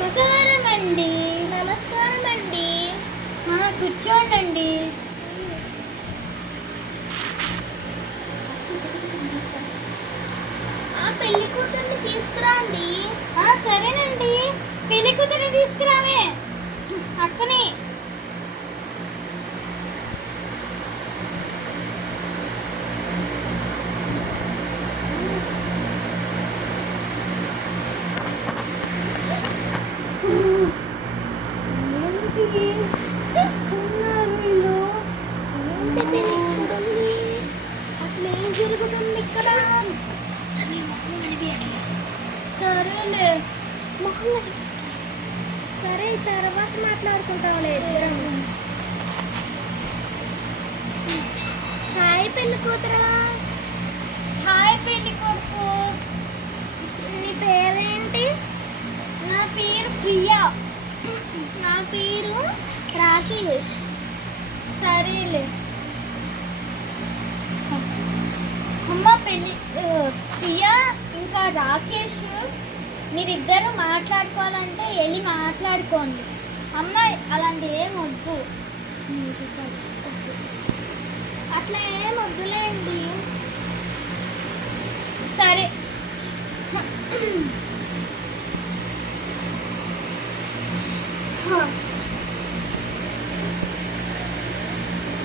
నమస్కారం అండి. నమస్కారం అండి. కూర్చోండి. పెళ్లి కూతుర్ని తీసుకురండి. సరేనండి, పెళ్లి కూతుర్ని తీసుకురావే అక్కని. అసలు ఏం జరుగుతుంది ఇక్కడ? సరేలే, సరే, తర్వాత మాట్లాడుకుంటాంలే ఇద్దరం. హాయ్ పెళ్లి కూతురా. హాయ్ పెళ్లి కొడుకు. నీ పేరేంటి? నా పేరు ప్రియా. నా పేరు రాకేష్. సరేలే అమ్మ. ప్రియా ఇంకా రాకేష్ మీరిద్దరు మాట్లాడుకోవాలంటే వెళ్ళి మాట్లాడుకోండి. అమ్మ అలాంటి ఏం వద్దు. అట్లా ఏం వద్దులేండి. సరే.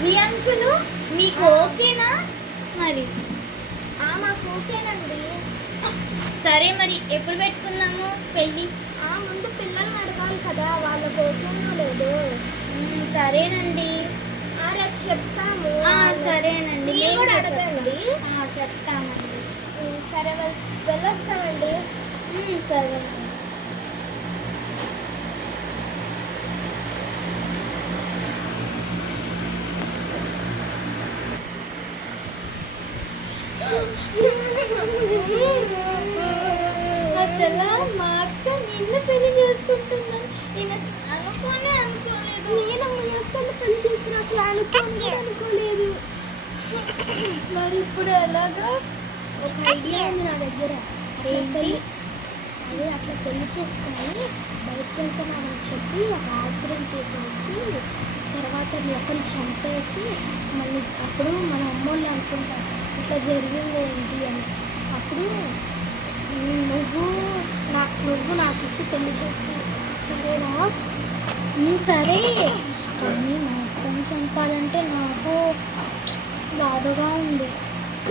మీ అంకులు మీకు ఓకేనా? మరి మాకు ఓకేనండి. సరే, మరి ఎప్పుడు పెట్టుకున్నాము పెళ్ళి? ముందు పిల్లల్ని అడగాలి కదా, వాళ్ళకి ఓకేనా లేదు. సరేనండి, రేపు చెప్తాము. సరేనండి, మీరు కూడా అడగండి. చెప్తామండి. సరే, వెళ్ళొస్తామండి. సరే. అసలు మా అక్క నిన్ను పెళ్లి చేసుకుంటున్నాను నేను అనుకోలేదు. నేను మీ అక్కని పెళ్లి చేసుకుని అసలు అనుకోలేదు. మరి ఇప్పుడు ఎలాగా? ఒక ఐడియా ఉంది నా దగ్గర. అదే అట్లా పెళ్లి చేసుకొని బయటకు వెళ్తున్నామని చెప్పి ఒక యాక్సిడెంట్ చేసేసి తర్వాత మీ అక్కని చంపేసి మళ్ళీ అప్పుడు మన అమ్మోళ్ళు అనుకుంటారు ఇట్లా జరిగింది ఏంటి అని. అప్పుడు నువ్వు నాకు ఇచ్చి పెళ్లి చేస్తావు, సరేనా? సరే, కానీ మా అక్కని చంపాలంటే నాకు బాధగా ఉంది.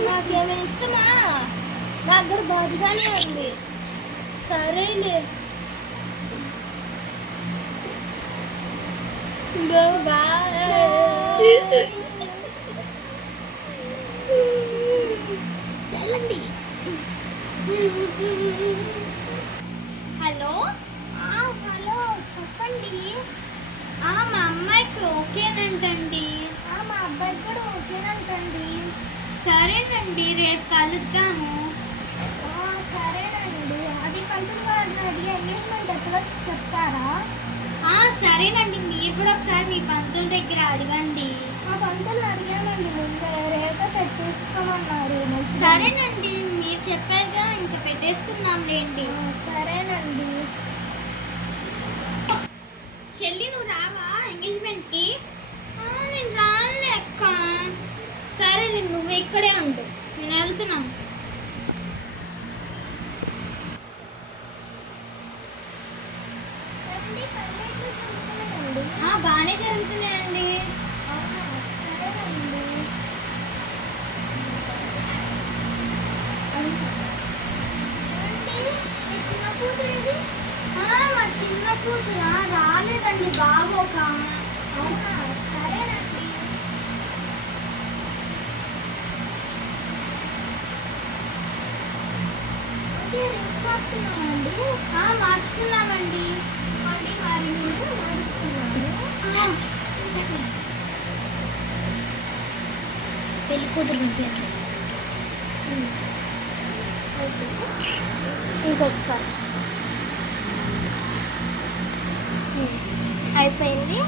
నాకేమీ ఇష్టమా? నాకు కూడా బాధగానే ఉంది. సరేలే. వెళ్ళండి. హలో. హలో, చెప్పండి. మా అమ్మాయికి ఓకేనంటండి. మా అబ్బాయికి కూడా ఓకేనంటండి. సరేనండి, రేపు కలుద్దాము. సరేనండి. అది పంతులు గారిని అడిగి ఎంగేజ్మెంట్ ఎక్కడ చెప్తారా? సరేనండి, మీరు కూడా ఒకసారి మీ పంతుల దగ్గర అడగండి. మా పంతులు అడిగానండి, ముందే రేపే పెట్టేసుకోమన్నారు. సరేనండి, మీరు చెప్పారుగా, ఇంకా పెట్టేసుకుందాంలేండి. సరేనండి. చెల్లి, నువ్వు రావా ఎంగేజ్మెంట్కి? నేను రానులే అక్క. సరే, నువ్వు ఇక్కడే ఉండు, నేను వెళ్తున్నాను. బాగానే జరుగుతున్నాయండి. సరేనండి. మీ చిన్న కూతురు ఇది? మా చిన్న కూతురా రాలేదండి, బాగోక. సరేనండి. రింగ్స్ మార్చుకున్నామండి. మార్చుకున్నామండి. మళ్ళీ మరి మార్చుకున్నాము. పెళ్లి కూతురు పంపించట్లేదు. ఇంకొకసారి అయిపోయింది.